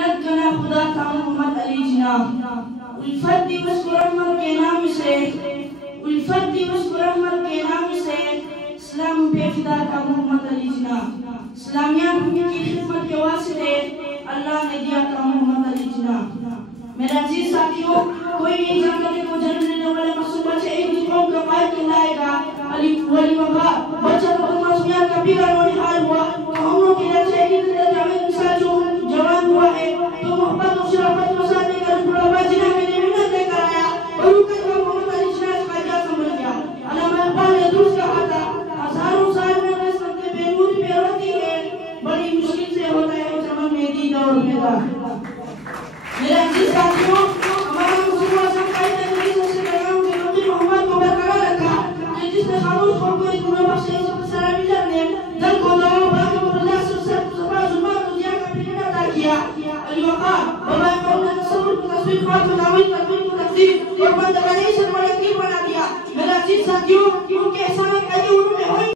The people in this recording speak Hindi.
मिन्नत कना खुदा का मोहम्मद अली जिना। उल्फत दिवस को रहमत के नाम से, उल्फत दिवस को रहमत के नाम से इस्लाम पे फिदा का मोहम्मद अली जिना। इस्लामिया की खिदमत के वास्ते अल्लाह ने दिया था मोहम्मद अली जिना। मेरे अजीज साथियों, कोई नहीं जानता कि वो जन्म लेने वाले मासूम बच्चे एक कौम का कायद कहलाएगा। अली वली वफा बच्चा तो मासूमियत का बिगड़ और हाल हुआ। हम लोग के लिए एक जावेद मिसाल जो जवान हुआ है तो मोहब्बत और शराफत के साथ लेकर बुढ़ापा जिना के लिए मेहनत लेकर आया और उसका मोहम्मद अली जिना का क्या समझ गया। अल्लाह इकबाल ने दुरुस्त कहा था, हजारों साल में रस्मत बेनूर पे होती है, बड़ी मुश्किल से होता है चमन में दीद और पैदा। मेरे अजीज साथियों, हमारा मुसलमान समुदाय ने इस पैगाम के नबी मोहम्मद को बरकरार रखा कि जिसने खामोश को इस दुनिया बख्शे इस सलामी ने दल को दवा बाकी को रजा से सब सफा जुमा को दिया का फिर अदा किया। अली वफा बाबा कौम ने तस्वीर को तस्वीर खास को दावत तस्वीर को तकदीर और बंद बनी से बड़ा की बना दिया। मेरे अजीज साथियों, उनके एहसान का उन्होंने